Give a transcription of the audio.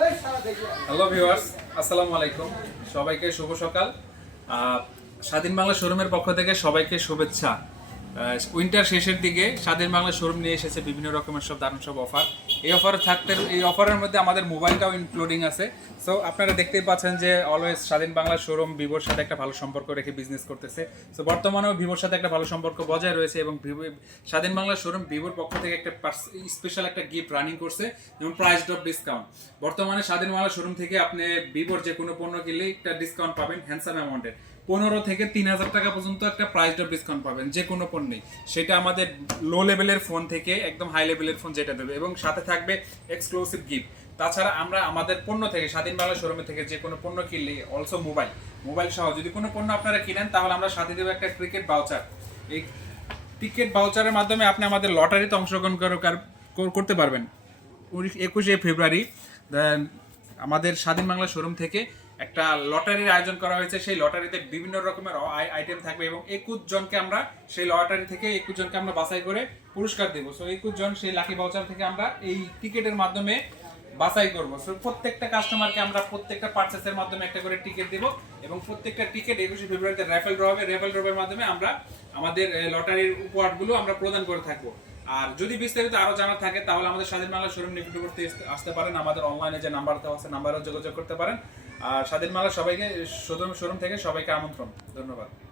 Hello viewers আসসালামু আলাইকুম। সবাইকে শুভ সকাল। স্বাধীন বাংলা শোরুমের পক্ষ থেকে সবাইকে শুভেচ্ছা। উইন্টার শেষের দিকে স্বাধীন বাংলা শোরুম নিয়ে এসেছে বিভিন্ন রকমের সব দারুণ সব অফার এই অফার থাকতে এই অফারের মধ্যে আমাদের মোবাইলটাও ইনক্লুডিং আছে। সো আপনারা দেখতেই পাচ্ছেন যে অলওয়েজ স্বাধীন বাংলা শোরুম ভিভোর সাথে একটা ভালো সম্পর্ক রেখে বিজনেস করতেছে। সো বর্তমানেও ভিভোর সাথে একটা ভালো সম্পর্ক বজায় রয়েছে এবং ভিভো স্বাধীন বাংলা শোরুম ভিভোর পক্ষ থেকে একটা স্পেশাল একটা গিফট রানিং করছে, যেমন প্রাইস ড্রপ ডিসকাউন্ট বর্তমানে স্বাধীন বাংলা শোরুম থেকে আপনি ভিভোর যে কোনো পণ্য কিনলে একটা ডিসকাউন্ট পাবেন হ্যান্ডসাম অ্যামাউন্টের পনেরো থেকে তিন হাজার টাকা পর্যন্ত একটা প্রাইস ড্রপ ডিসকাউন্ট পাবেন, যে কোনো পণ্যেই। সেটা আমাদের লো লেভেলের ফোন থেকে একদম হাই লেভেলের ফোন যেটা দেবে এবং সাথে থাকবে এক্সক্লুসিভ গিফট তাছাড়া আমরা আমাদের পণ্য থেকে, স্বাধীন বাংলা শোরুমে থেকে যে কোনো পণ্য কিনলে অলসো মোবাইল মোবাইল সহ যদি কোনো পণ্য আপনারা কিনেন, তাহলে আমরা সাথে দেবো একটা ক্রিকেট বাউচার এই টিকিট বাউচারের মাধ্যমে আপনি আমাদের লটারিতে অংশগ্রহণ কর- করতে পারবেন। একুশে ফেব্রুয়ারি আমাদের স্বাধীন বাংলা শোরুম থেকে একটা লটারির আয়োজন করা হয়েছে। সেই লটারিতে বিভিন্ন রকমের আইটেম থাকবে এবং একুশ জনকে আমরা সেই লটারি থেকে একুশ জনকে আমরা বাছাই করে পুরস্কার দেবো। সো একুশ জন সেই লাকি বাউচার থেকে আমরা এই টিকিটের মাধ্যমে বাছাই করব। সো প্রত্যেকটা কাস্টমারকে আমরা প্রত্যেকটা পার্চেসের মাধ্যমে একটা করে টিকিট দেব এবং প্রত্যেকটা টিকিট একুশে ফেব্রুয়ারিতে র্যাফেল ড্র হবে। র্যাফেল ড্রবের মাধ্যমে আমরা আমাদের লটারির উপহারগুলো আমরা প্রদান করে থাকব। আর যদি বিস্তারিত আরও জানার থাকে, তাহলে আমাদের স্বাধীন বাংলা শোরুম নিকটবর্তী আসতে পারেন। আমাদের অনলাইনে যে নাম্বার দেওয়া আছে নাম্বারও যোগাযোগ করতে পারেন। আর স্বাধীন মালা সবাইকে শোরুম শোরুম থেকে সবাইকে আমন্ত্রণ। ধন্যবাদ।